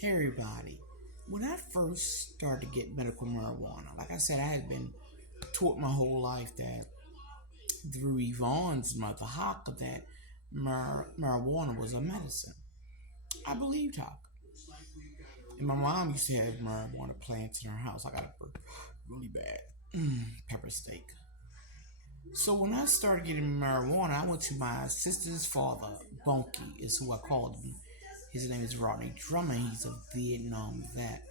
Hey everybody. When I first started to get medical marijuana, like I said, I had been taught my whole life that through Yvonne's mother, Hawk, that marijuana was a medicine. I believed Hawk. And my mom used to have marijuana plants in her house. I got a really bad pepper steak. So when I started getting marijuana, I went to my sister's father, Bunky, is who I called him. His name is Rodney Drummond. He's a Vietnam vet.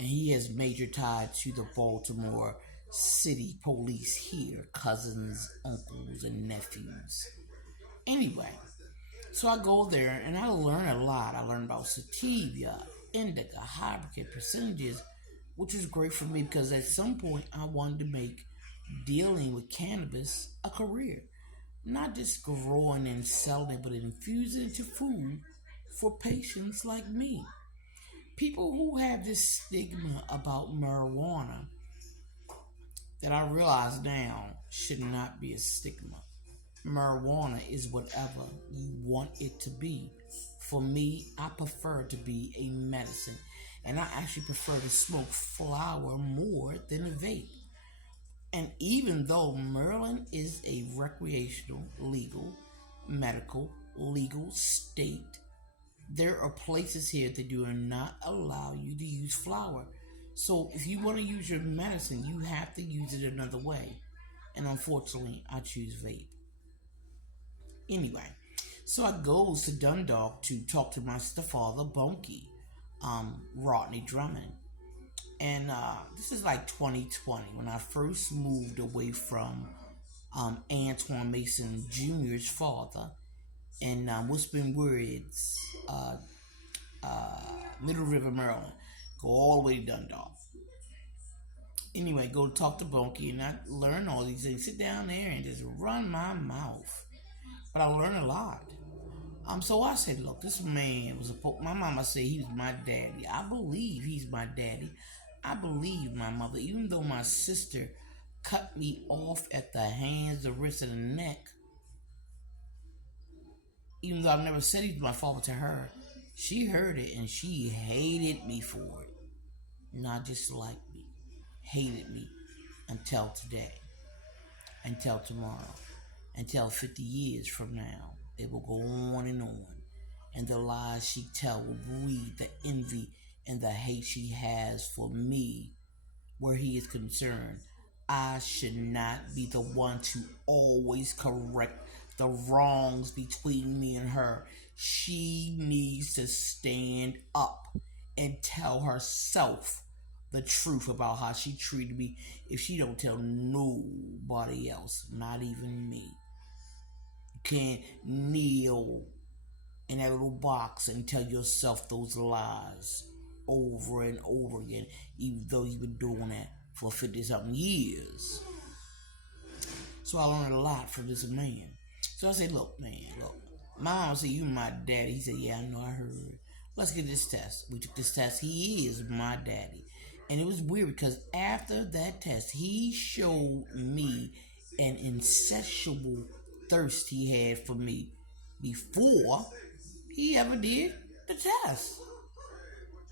And he has major tie to the Baltimore City police here, cousins, uncles, and nephews. Anyway, so I go there and I learn a lot. I learn about sativa, indica, hybrid percentages, which was great for me because at some point I wanted to make dealing with cannabis a career. Not just growing and selling it, but infusing it into food for patients like me. People who have this stigma about marijuana that I realize now should not be a stigma. Marijuana is whatever you want it to be. For me, I prefer to be a medicine, and I actually prefer to smoke flower more than a vape. And even though Maryland is a recreational, legal, medical, legal state, there are places here that do not allow you to use flour. So if you want to use your medicine, you have to use it another way. And unfortunately, I choose vape. Anyway, so I goes to Dundalk to talk to my stepfather, Bunky, Rodney Drummond. And this is like 2020 when I first moved away from Antoine Mason Jr.'s father in Whispering Woods, uh, Middle River, Maryland. Go all the way to Dundalk. Anyway, go talk to Bunky and I learn all these things. Sit down there and just run my mouth. But I learned a lot. So I said, look, this man was my mama said he was my daddy. I believe he's my daddy. I believe my mother, even though my sister cut me off at the hands, the wrist, and the neck, even though I've never said he was my father to her, she heard it and she hated me for it. Not just like me. Hated me until today. Until tomorrow. Until 50 years from now. It will go on and on. And the lies she tell will breed the envy and the hate she has for me where he is concerned. I should not be the one to always correct the wrongs between me and her. She needs to stand up and tell herself the truth about how she treated me if she don't tell nobody else, not even me. You can't kneel in that little box and tell yourself those lies over and over again, even though you've been doing that for 50 something years. So I learned a lot from this man. So I said, look, man, look. My mom said, you my daddy. He said, yeah, I know, I heard. Let's get this test. We took this test. He is my daddy. And it was weird because after that test, he showed me an incestual thirst he had for me before he ever did the test.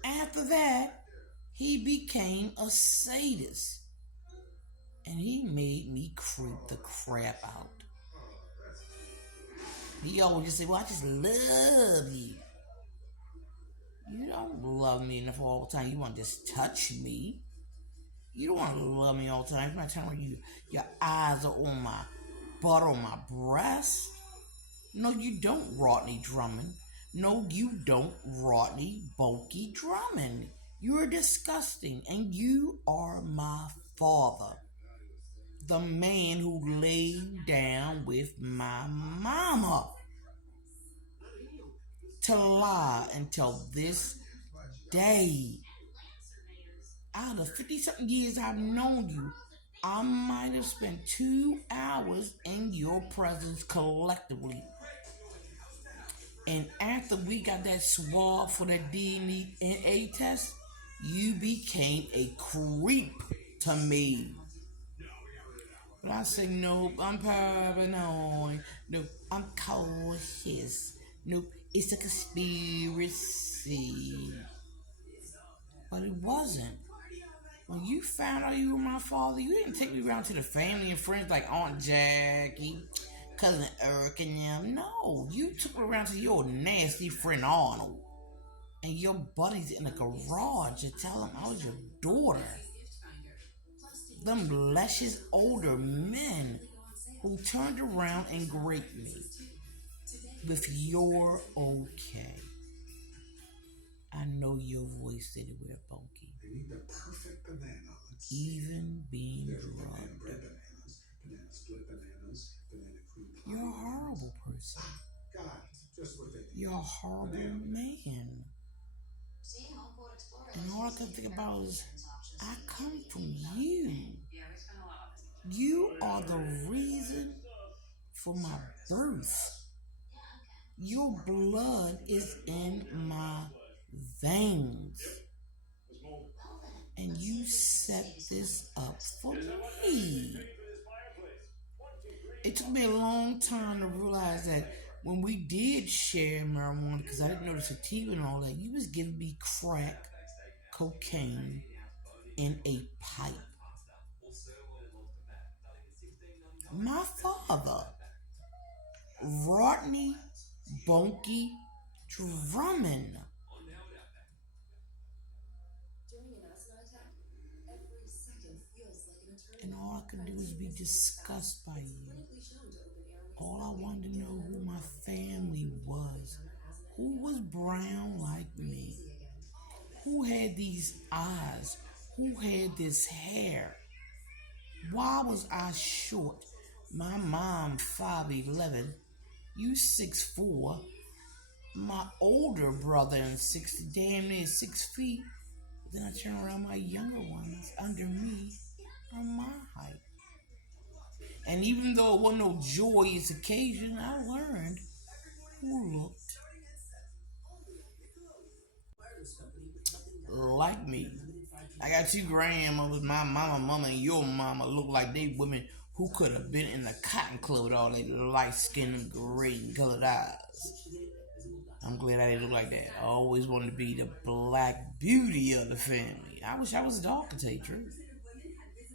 After that, he became a sadist. And he made me creep the crap out. He always just say, well, I just love you. You don't love me enough all the time. You want to just touch me. You don't want to love me all the time. Every time your eyes are on my butt, on my breast. No, you don't, Rodney Drummond. No, you don't, Rodney Bunky Drummond. You're disgusting, and you are my father. The man who laid down with my mama to lie until this day. Out of 50 something years I've known you, I might have spent 2 hours in your presence collectively. And after we got that swab for that DNA test, you became a creep to me. But I say, nope, I'm paranoid. Nope, I'm cautious. Nope, it's a conspiracy. see. But it wasn't. When you found out you were my father, you didn't take me around to the family and friends like Aunt Jackie, Cousin Eric and them. No, you took me around to your nasty friend Arnold and your buddies in the garage to tell them I was your daughter. Them luscious older men who turned around and raped me with your okay. I know your voice said it with a bunky. They need the perfect banana. Even being drugged. Banana bread bananas, banana split bananas, banana cream pie. You're a horrible person. God, just what they need. You're a horrible man. And all I can think about is, I come from you. You are the reason for my birth. Your blood is in my veins. And you set this up for me. It took me a long time to realize that when we did share marijuana, because I didn't know the sativa and all that, you was giving me crack, cocaine, in a pipe. My father, Rodney Bonky Drummond. And all I could do was be disgusted by you. All I wanted to know who my family was. Who was brown like me? Who had these eyes? Who had this hair? Why was I short? My mom 5'11", you 6'4". My older brother and 60, damn near 6 feet. Then I turn around, my younger ones under me are my height. And even though it wasn't no joyous occasion, I learned who looked like me. I got two grandmothers, my mama, and your mama look like they women who could have been in the Cotton Club with all their light skin and gray colored eyes. I'm glad I didn't look like that. I always wanted to be the black beauty of the family. I wish I was dark, to tell you the truth.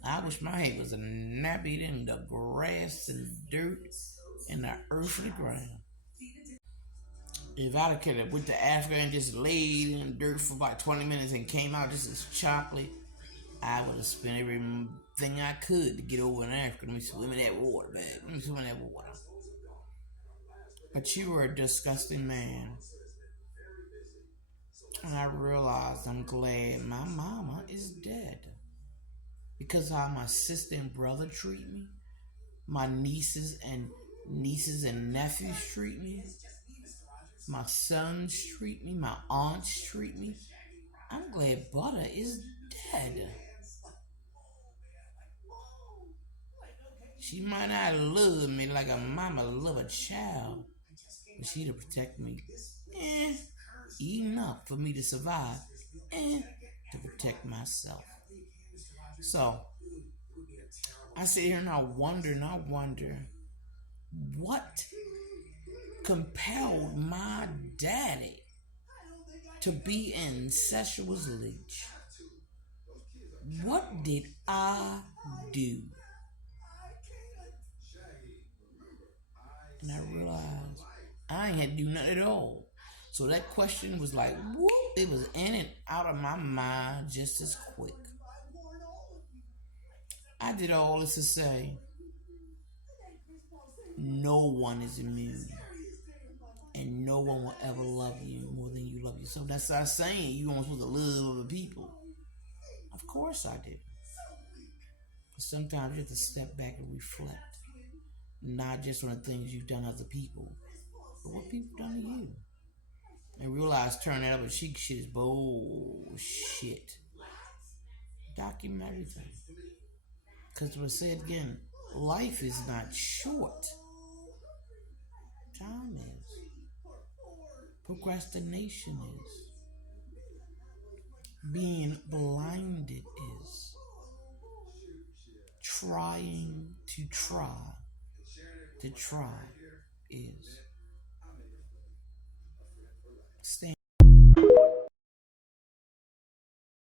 I wish my hair was nappy in the grass and dirt and the earth and the ground. If I could have went to Africa and just laid in the dirt for about 20 minutes and came out just as chocolate, I would have spent everything I could to get over in Africa. Let me swim in that water, babe. Let me swim in that water. But you were a disgusting man. And I realized I'm glad my mama is dead. Because how my sister and brother treat me, my nieces and nephews treat me, my sons treat me, my aunts treat me. I'm glad Butter is dead. She might not love me like a mama love a child, but she'd protect me. Enough for me to survive and to protect myself. So, I sit here and I wonder what compelled my daddy to be an incestuous leech. What did I do? And I realized I ain't had to do nothing at all. So that question was like, whoop, it was in and out of my mind just as quick. I did all this to say, no one is immune. And no one will ever love you more than you love yourself. That's not saying you aren't supposed to love other people. Of course I did. But sometimes you have to step back and reflect. Not just on the things you've done to other people, but what people done to you. And realize turn that up and chic shit is bullshit. Document everything. Because we'll say it again, life is not short. Time is. Procrastination is. Being blinded is. Trying to try is. Stand